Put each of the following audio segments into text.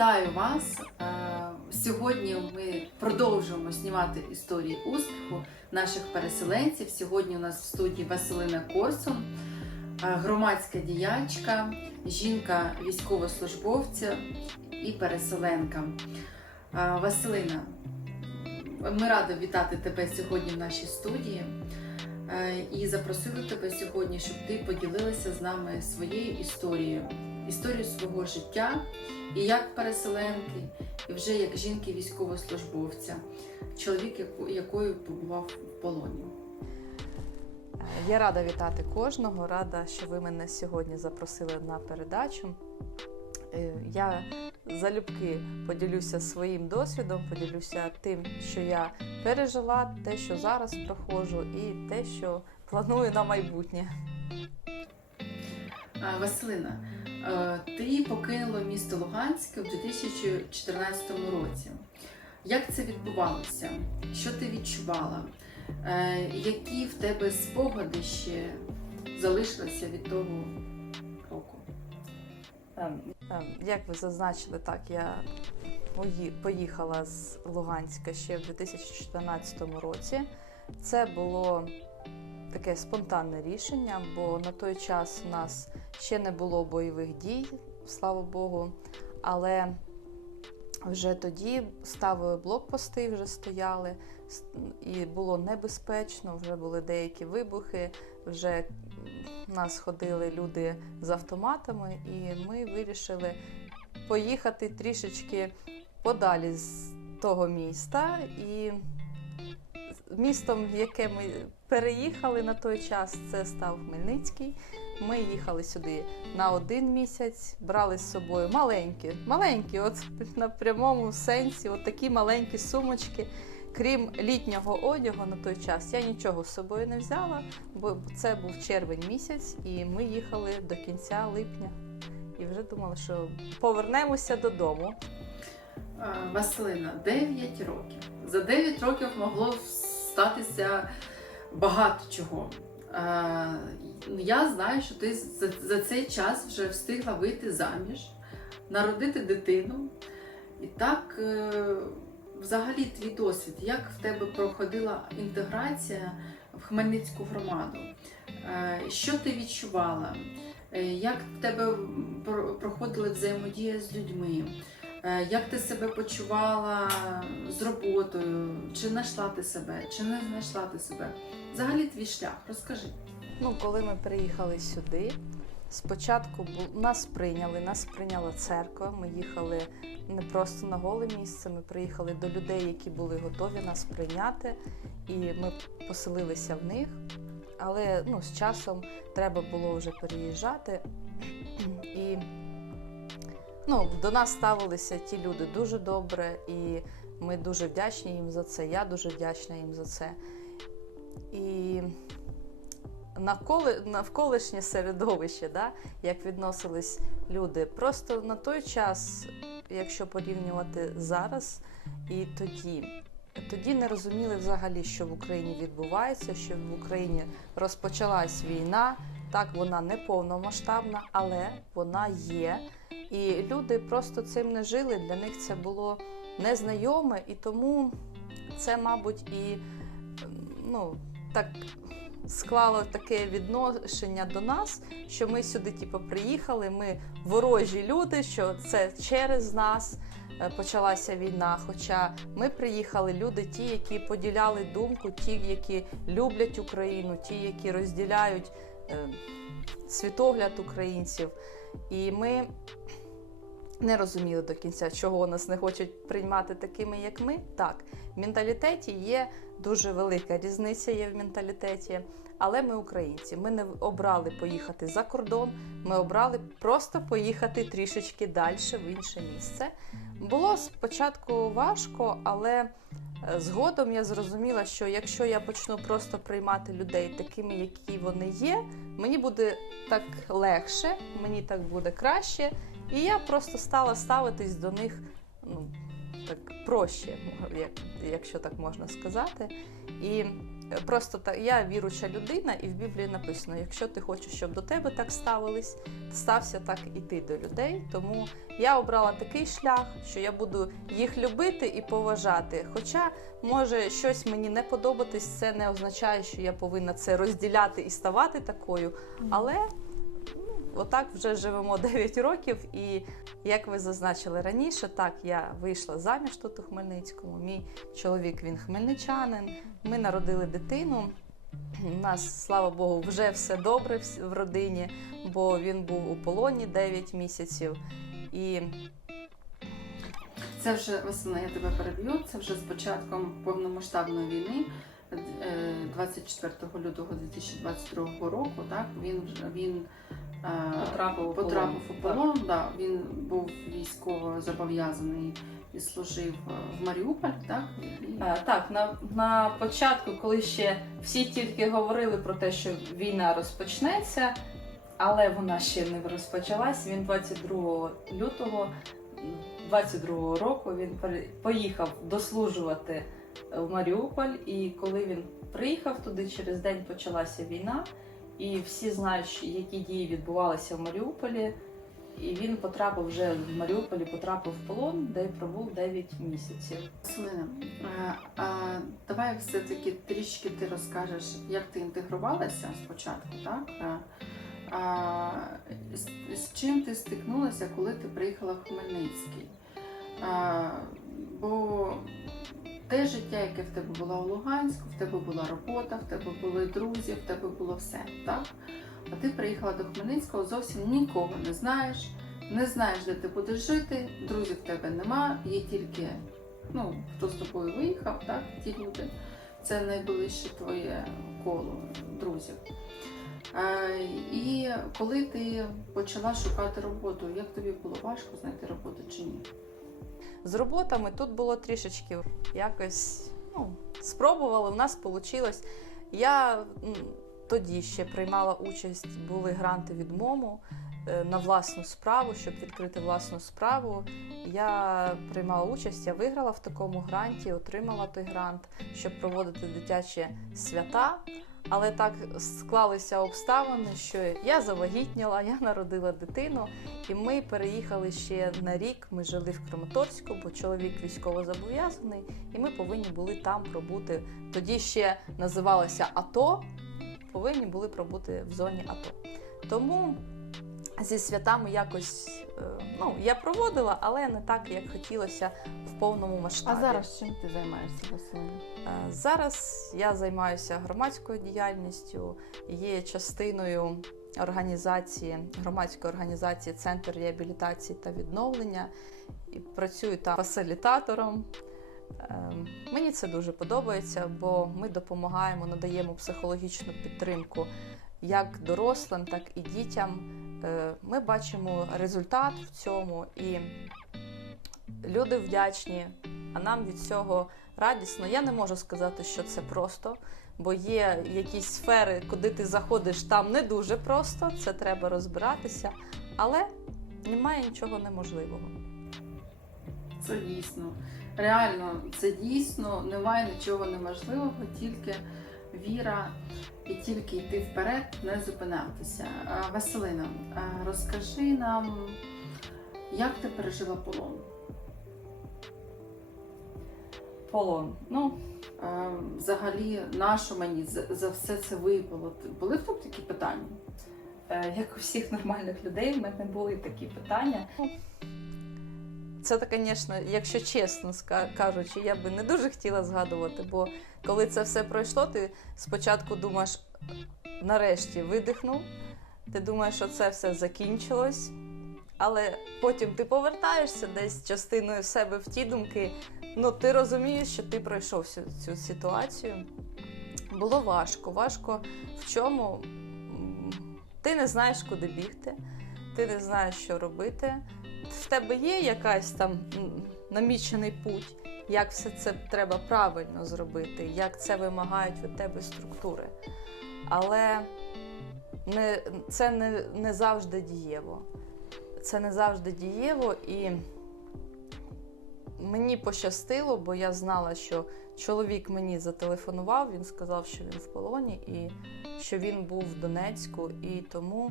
Вітаю вас! Е, Сьогодні ми продовжуємо знімати історії успіху наших переселенців. Сьогодні у нас в студії Василина Корсун, е, громадська діячка, жінка військовослужбовця і переселенка. Е, Василина, ми раді вітати тебе сьогодні в нашій студії і запросили тебе сьогодні, щоб ти поділилася з нами своєю історією, історією свого життя і як переселенки, і вже як жінки військовослужбовця, чоловік, яко- якою побував в полоні. Я рада вітати кожного, рада, що ви мене сьогодні запросили на передачу. Е, Я залюбки поділюся своїм досвідом, поділюся тим, що я пережила, те, що зараз проходжу, і те, що планую на майбутнє. Василина, ти покинула місто Луганське в 2014 році. Як це відбувалося? Що ти відчувала? Е, Які в тебе спогади ще залишилися від того року? Ем, Як ви зазначили, так я поїхала з Луганська ще в 2014 році. Це було таке спонтанне рішення, бо на той час у нас ще не було бойових дій, слава Богу. Але вже тоді ставили блокпости, вже стояли, і було небезпечно, вже були деякі вибухи, вже в нас ходили люди з автоматами, і ми вирішили поїхати трішечки подалі з того міста. І містом, в яке ми переїхали на той час, це став Хмельницький. Ми їхали сюди на один місяць, брали з собою маленькі, маленькі, от на прямому сенсі, от такі маленькі сумочки. Крім літнього одягу на той час, я нічого з собою не взяла, бо це був червень місяць, і ми їхали до кінця липня. І вже думали, що повернемося додому. Василина, 9 років. За 9 років могло статися багато чого. Е, Я знаю, що ти за, цей час вже встигла вийти заміж, народити дитину. І так, е, взагалі, твій досвід, як в тебе проходила інтеграція в Хмельницьку громаду? Е, Що ти відчувала? Як в тебе проходила взаємодія з людьми? Е, Як ти себе почувала з роботою? Чи знайшла ти себе, чи не знайшла ти себе? Взагалі твій шлях, розкажи. Ну, коли ми приїхали сюди, спочатку нас прийняли, нас прийняла церква. Ми їхали не просто на голе місце, ми приїхали до людей, які були готові нас прийняти, і ми поселилися в них. Але ну, з часом треба було вже переїжджати. І ну, до нас ставилися ті люди дуже добре, і ми дуже вдячні їм за це. Я дуже вдячна їм за це. І навколишнє середовище, да, як відносились люди. Просто на той час, якщо порівнювати зараз і тоді, тоді не розуміли взагалі, що в Україні відбувається, що в Україні розпочалась війна. Так, вона не повномасштабна, але вона є. І люди просто цим не жили. Для них це було незнайоме, і тому це, мабуть, і ну, так склало таке відношення до нас, що ми сюди, типу, приїхали. Ми ворожі люди, що це через нас е, почалася війна. Хоча ми приїхали люди, ті, які поділяли думку, ті, які люблять Україну, ті, які розділяють е, світогляд українців. І ми не розуміли до кінця, чого нас не хочуть приймати такими, як ми. Так, в менталітеті є дуже велика різниця є в менталітеті, але ми українці. Ми не обрали поїхати за кордон, ми обрали просто поїхати трішечки далі в інше місце. Було спочатку важко, але е, згодом я зрозуміла, що якщо я почну просто приймати людей такими, які вони є, мені буде так легше, мені так буде краще. І я просто стала ставитись до них ну, так проще, як, якщо так можна сказати. І Е, Просто та я віруча людина, і в Біблії написано: якщо ти хочеш, щоб до тебе так ставились, стався так і ти до людей. Тому я обрала такий шлях, що я буду їх любити і поважати. Хоча може щось мені не подобатись, це не означає, що я повинна це розділяти і ставати такою. Але отак вже живемо 9 років. І як ви зазначили раніше, так я вийшла заміж тут у Хмельницькому. Мій чоловік він хмельничанин. Ми народили дитину. У нас, слава Богу, вже все добре в родині, бо він був у полоні 9 місяців. І Це вже Василина, я тебе переб'ю. Це вже з початком повномасштабної війни, е, 24 лютого 2022 року. Так він він е, Потрапив потрапив у полон, полон. Да, він був військово зобов'язаний і служив е, в Маріуполь. Так Е, Так, на, на початку, коли ще всі тільки говорили про те, що війна розпочнеться, але вона ще не розпочалась. Він 22 лютого 22 року він поїхав дослужувати в Маріуполь. І коли він приїхав туди, через день почалася війна, і всі знають, які дії відбувалися в Маріуполі. І він потрапив вже в Маріуполі, потрапив в полон, де пробув 9 місяців. Василина, е, давай все-таки трішки ти розкажеш, як ти інтегрувалася спочатку, так? Е, А, з, з чим ти стикнулася, коли ти приїхала в Хмельницький? А, бо те життя, яке в тебе було у Луганську, в тебе була робота, в тебе були друзі, в тебе було все, так? А ти приїхала до Хмельницького, зовсім нікого не знаєш, не знаєш, де ти будеш жити, друзів в тебе нема, є тільки ну, хто з тобою виїхав, так, ті люди. Це найближче твоє коло друзів. Е, і коли ти почала шукати роботу, як тобі було важко знайти роботу чи ні? З роботами тут було трішечки якось ну, спробували, у нас вийшло. Я тоді ще приймала участь, були гранти від МОМу е, на власну справу, щоб відкрити власну справу. Я приймала участь, я виграла в такому гранті, отримала той грант, щоб проводити дитячі свята. Але так склалися обставини, що я завагітніла, я народила дитину, і ми переїхали ще на рік. Ми жили в Краматорську, бо чоловік військово зобов'язаний, і ми повинні були там пробути. Тоді ще називалося АТО. Повинні були пробути в зоні АТО. Тому зі святами якось е, ну, я проводила, але не так, як хотілося в повному масштабі. А зараз чим ти займаєшся, Василина? Е, Зараз я займаюся громадською діяльністю, є частиною організації громадської організації Центр реабілітації та відновлення. І працюю там фасилітатором. Е, Мені це дуже подобається, бо ми допомагаємо, надаємо психологічну підтримку як дорослим, так і дітям. Е, Ми бачимо результат в цьому, і люди вдячні, а нам від цього радісно. Я не можу сказати, що це просто, бо є якісь сфери, куди ти заходиш, там не дуже просто, це треба розбиратися, але немає нічого неможливого. Це дійсно. Реально, це дійсно, немає нічого неможливого, тільки віра і тільки йти вперед, не зупинятися. Василина, розкажи нам, як ти пережила полон? Полон. Ну, Взагалі, на що мені за, все це випало? Були в тебе такі питання? Е, як у всіх нормальних людей, в мене були такі питання. Це, так, звісно, якщо чесно кажучи, я би не дуже хотіла згадувати, бо коли це все пройшло, ти спочатку думаєш, нарешті видихнув, ти думаєш, що це все закінчилось, але потім ти повертаєшся десь частиною себе в ті думки. Ну, ти розумієш, що ти пройшов цю, цю ситуацію. Було важко. Важко в чому? Ти не знаєш, куди бігти, ти не знаєш, що робити. В тебе є якась там намічений путь, як все це треба правильно зробити, як це вимагають від тебе структури. Але не, це не, не завжди дієво. Це не завжди дієво і мені пощастило, бо я знала, що чоловік мені зателефонував, він сказав, що він в полоні і що він був в Донецьку, і тому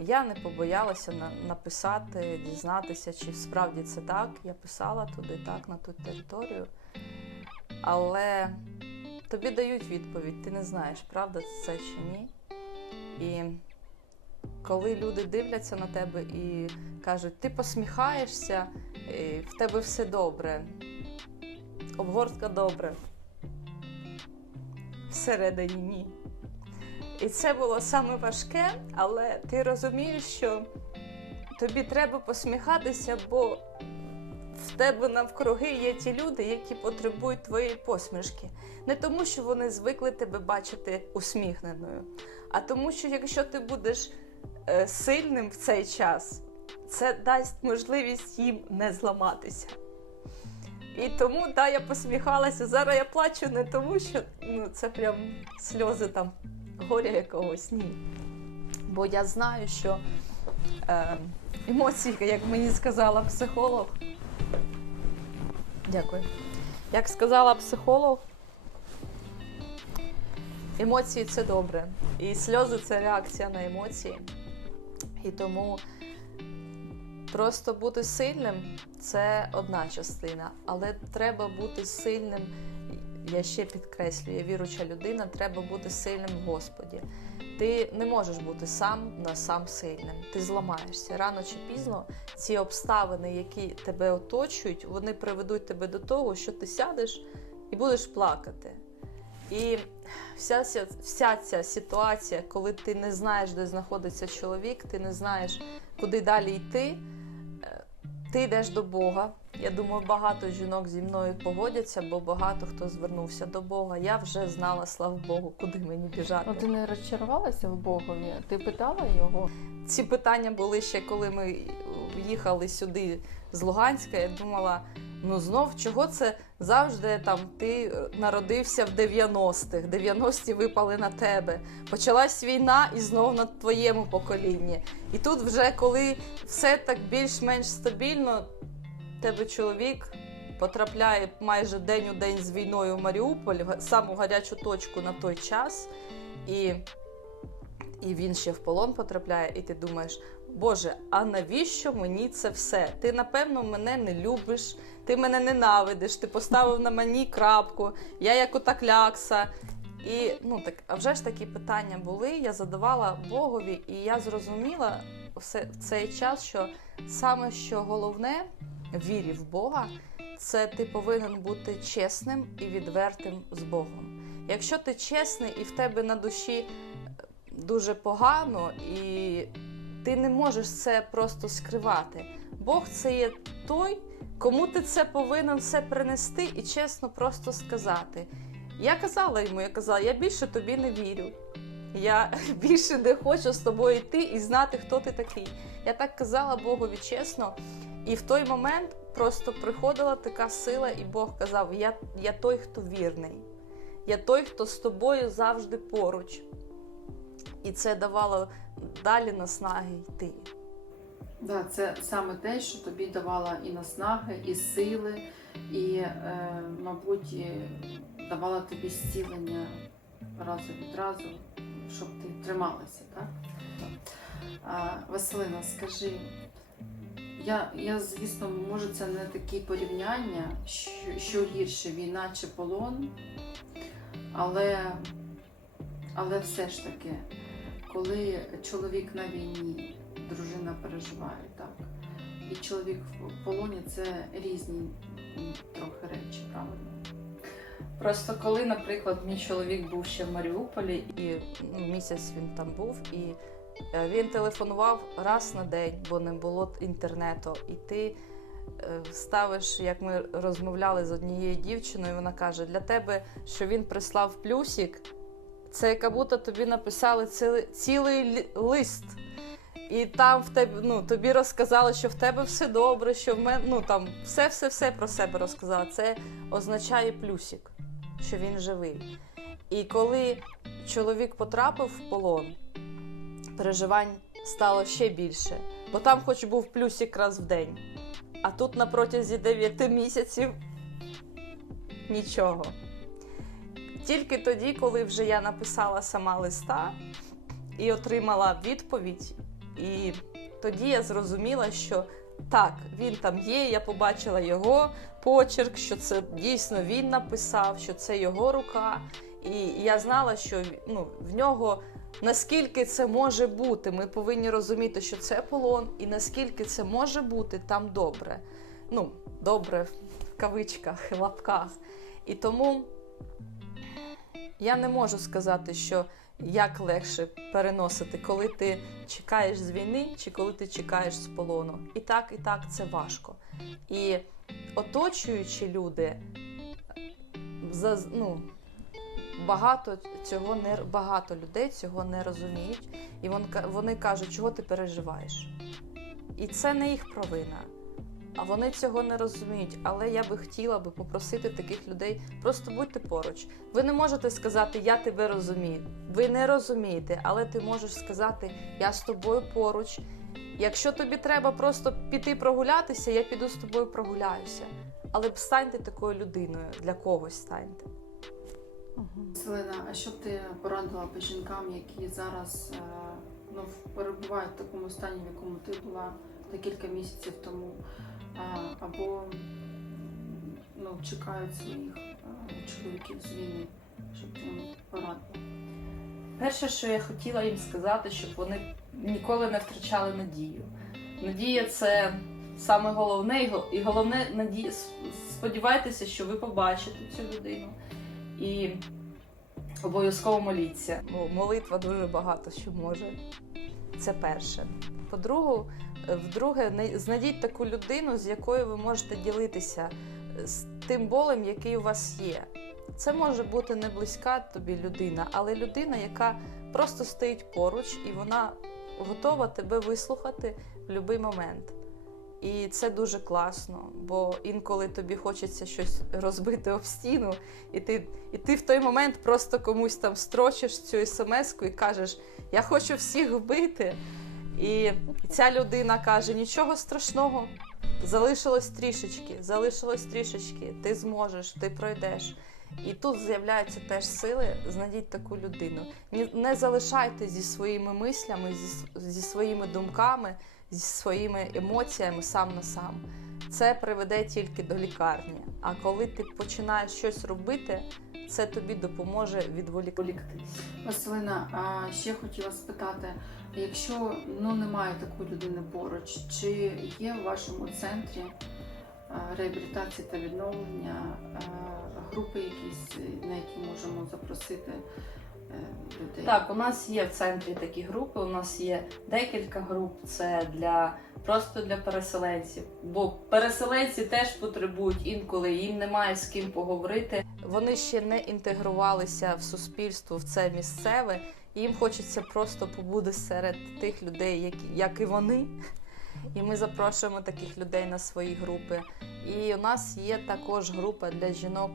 я не побоялася написати, дізнатися, чи справді це так. Я писала туди, так, на ту територію. Але тобі дають відповідь, ти не знаєш, правда це чи ні. І коли люди дивляться на тебе і кажуть, ти посміхаєшся, і в тебе все добре, обгортка добре. Всередині ні. І це було саме важке, але ти розумієш, що тобі треба посміхатися, бо в тебе навкруги є ті люди, які потребують твоєї посмішки. Не тому, що вони звикли тебе бачити усміхненою, а тому, що якщо ти будеш е, сильним в цей час, це дасть можливість їм не зламатися. І тому да, я посміхалася. Зараз я плачу не тому, що ну, це прям сльози там горя якогось ні. Бо я знаю, що е, емоції, як мені сказала психолог. Дякую. Як сказала психолог, емоції це добре. І сльози це реакція на емоції. І тому просто бути сильним це одна частина, але треба бути сильним. Я ще підкреслюю, я віруча людина, треба бути сильним в Господі. Ти не можеш бути сам на сам сильним. Ти зламаєшся. Рано чи пізно ці обставини, які тебе оточують, вони приведуть тебе до того, що ти сядеш і будеш плакати. І вся, ця- вся ця ситуація, коли ти не знаєш, де знаходиться чоловік, ти не знаєш, куди далі йти, е, ти йдеш до Бога. Я думаю, багато жінок зі мною погодяться, бо багато хто звернувся до Бога. Я вже знала, слава Богу, куди мені біжати. Ну ти не розчарувалася в Богові? Ти питала його? Ці питання були ще коли ми їхали сюди з Луганська. Я думала, ну знов чого це завжди там ти народився в 90-х, 90-ті випали на тебе. Почалась війна і знов на твоєму поколінні. І тут, вже коли все так більш-менш стабільно, тебе чоловік. Потрапляє майже день у день з війною в Маріуполь, в саму гарячу точку на той час, і і він ще в полон потрапляє, і ти думаєш, Боже, а навіщо мені це все? Ти, напевно, мене не любиш, ти мене ненавидиш, ти поставив на мені крапку, я як ота клякса. І ну так, а вже ж такі питання були. Я задавала Богові, і я зрозуміла все в цей час, що саме що головне вірі в Бога, це ти повинен бути чесним і відвертим з Богом. Якщо ти чесний і в тебе на душі дуже погано, і ти не можеш це просто скривати. Бог це є той, кому ти це повинен все принести і чесно просто сказати. Я казала йому, я казала, я більше тобі не вірю. Я більше не хочу з тобою йти і знати, хто ти такий. Я так казала Богові чесно. І в той момент просто приходила така сила, і Бог казав: Я, я той, хто вірний. Я той, хто з тобою завжди поруч. І це давало далі наснаги йти. Да, це саме те, що тобі давало і наснаги, і сили, і, е, мабуть, давало тобі зцілення разу від разу, щоб ти трималася, так? А, Василина, скажи, я, я, звісно, може, це не такі порівняння, що, що гірше війна чи полон, але, але все ж таки, коли чоловік на війні, дружина переживає, так. І чоловік в полоні це різні трохи речі, правильно? Просто коли, наприклад, мій чоловік був ще в Маріуполі, і місяць він там був, і він телефонував раз на день, бо не було інтернету. І ти е, ставиш, як ми розмовляли з однією дівчиною, вона каже: для тебе, що він прислав плюсик, це як будто тобі написали цілий, цілий лист. І там в тебе ну тобі розказали, що в тебе все добре, що в мене ну там все, все, все про себе розказали. Це означає плюсик, що він живий. І коли чоловік потрапив в полон, переживань стало ще більше, бо там, хоч був плюсик раз в день. А тут на протязі 9 місяців нічого. Тільки тоді, коли вже я написала сама листа і отримала відповідь, і тоді я зрозуміла, що так, він там є, я побачила його почерк, що це дійсно він написав, що це його рука. І я знала, що ну, в нього наскільки це може бути. Ми повинні розуміти, що це полон, і наскільки це може бути там добре. Ну, добре в кавичках, лапках. І тому я не можу сказати, що як легше переносити, коли ти чекаєш з війни чи коли ти чекаєш з полону. І так, і так це важко. І оточуючі люди за, ну, багато цього не багато людей цього не розуміють, і вон, вони кажуть, чого ти переживаєш. І це не їх провина. А вони цього не розуміють. Але я би хотіла би попросити таких людей, просто будьте поруч. Ви не можете сказати Я тебе розумію. Ви не розумієте, але ти можеш сказати Я з тобою поруч. Якщо тобі треба просто піти прогулятися, я піду з тобою прогуляюся. Але б станьте такою людиною, для когось станьте. Селена, а що б ти порадила б жінкам, які зараз е, ну, перебувають в такому стані, в якому ти була декілька місяців тому, або ну, чекають своїх е, чоловіків з війни, щоб ти їм порадила? Перше, що я хотіла їм сказати, щоб вони ніколи не втрачали надію. Надія це саме головне, і головне надія. Сподівайтеся, що ви побачите цю людину. І обов'язково моліться. Бо молитва дуже багато що може. Це перше. По-друге, вдруге, знайдіть таку людину, з якою ви можете ділитися е, з тим болем, який у вас є. Це може бути не близька тобі людина, але людина, яка просто стоїть поруч і вона готова тебе вислухати в будь-який момент. І це дуже класно, бо інколи тобі хочеться щось розбити об стіну, і ти, і ти в той момент просто комусь там строчиш цю смс-ку і кажеш: Я хочу всіх вбити. І ця людина каже: нічого страшного, залишилось трішечки, залишилось трішечки, ти зможеш, ти пройдеш. І тут з'являються теж сили, знайдіть таку людину. Не залишайте зі своїми мислями, зі, зі своїми думками, зі своїми емоціями сам на сам. Це приведе тільки до лікарні. А коли ти починаєш щось робити, це тобі допоможе відволіктись. Василина, а ще хотіла спитати, якщо ну немає такої людини поруч, чи є в вашому центрі реабілітації та відновлення групи якісь, на які можемо запросити людей? Так, у нас є в центрі такі групи. У нас є декілька груп. Це для просто для переселенців. Бо переселенці теж потребують інколи, їм немає з ким поговорити. Вони ще не інтегрувалися в суспільство, в це місцеве. Їм хочеться просто побути серед тих людей, які як і вони. І ми запрошуємо таких людей на свої групи. І у нас є також група для жінок.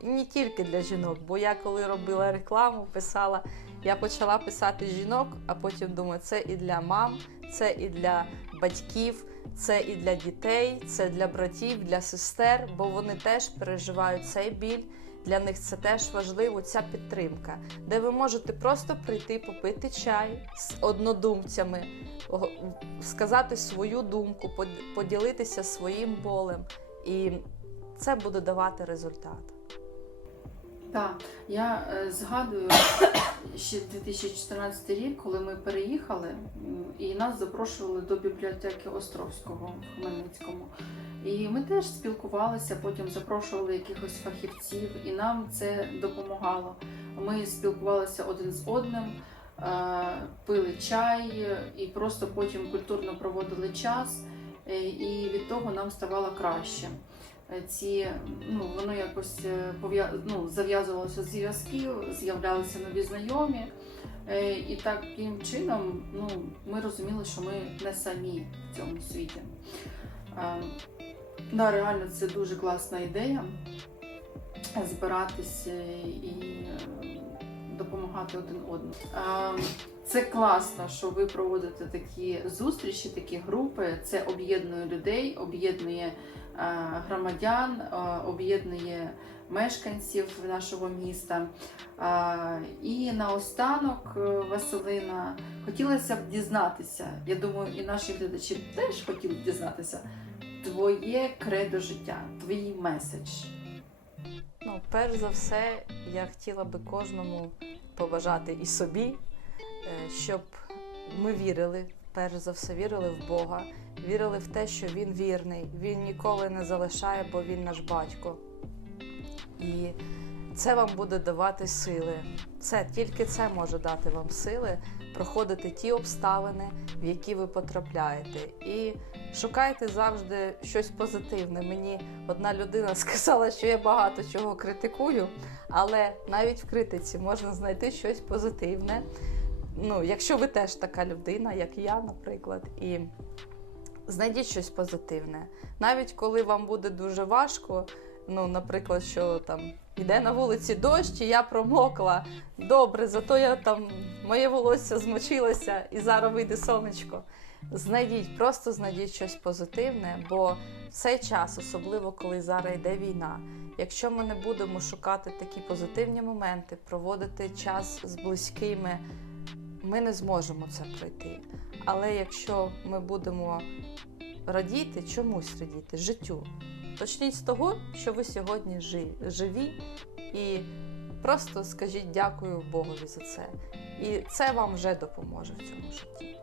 І не тільки для жінок, бо я коли робила рекламу, писала, я почала писати жінок, а потім думаю, це і для мам, це і для батьків, це і для дітей, це для братів, для сестер, бо вони теж переживають цей біль. Для них це теж важливо, ця підтримка, де ви можете просто прийти попити чай з однодумцями, сказати свою думку, поділитися своїм болем, і це буде давати результат. Так, я е, згадую ще 2014 рік, коли ми переїхали, і нас запрошували до бібліотеки Островського в Хмельницькому. І ми теж спілкувалися, потім запрошували якихось фахівців, і нам це допомагало. Ми спілкувалися один з одним, е, пили чай і просто потім культурно проводили час, е, і від того нам ставало краще. Е, Ці ну воно якось е, ну, зав'язувалося зв'язки, з'являлися нові знайомі. Е, І таким чином ну, ми розуміли, що ми не самі в цьому світі. Да, реально це дуже класна ідея збиратися і допомагати один одному. Це класно, що ви проводите такі зустрічі, такі групи. Це об'єднує людей, об'єднує громадян, е, об'єднує мешканців нашого міста. Е, І наостанок, е, Василина, хотілося б дізнатися. Я думаю, і наші глядачі теж хотіли б дізнатися. Твоє кредо життя, твій меседж. Ну, перш за все, я хотіла би кожному побажати і собі, е, щоб ми вірили, перш за все, вірили в Бога, вірили в те, що Він вірний, Він ніколи не залишає, бо Він наш батько. І це вам буде давати сили. Це тільки це може дати вам сили проходити ті обставини, в які ви потрапляєте. І шукайте завжди щось позитивне. Мені одна людина сказала, що я багато чого критикую, але навіть в критиці можна знайти щось позитивне. Ну, якщо ви теж така людина, як я, наприклад, і знайдіть щось позитивне. Навіть коли вам буде дуже важко, ну, наприклад, що там йде на вулиці дощ, і я промокла. Добре, зато я там моє волосся змочилося і зараз вийде сонечко. Знайдіть, просто знайдіть щось позитивне, бо в цей час, особливо коли зараз йде війна, якщо ми не будемо шукати такі позитивні моменти, проводити час з близькими, ми не зможемо це пройти. Але якщо ми будемо радіти, чомусь радіти, життю, почніть з того, що ви сьогодні живі, і просто скажіть дякую Богові за це. І це вам вже допоможе в цьому житті.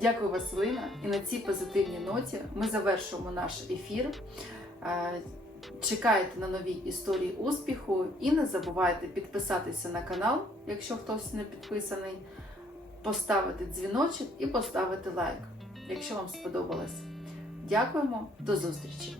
Дякую, Василина. І на цій позитивній ноті ми завершуємо наш ефір. Чекайте на нові історії успіху і не забувайте підписатися на канал, якщо хтось не підписаний, поставити дзвіночок і поставити лайк, якщо вам сподобалось. Дякуємо, до зустрічі!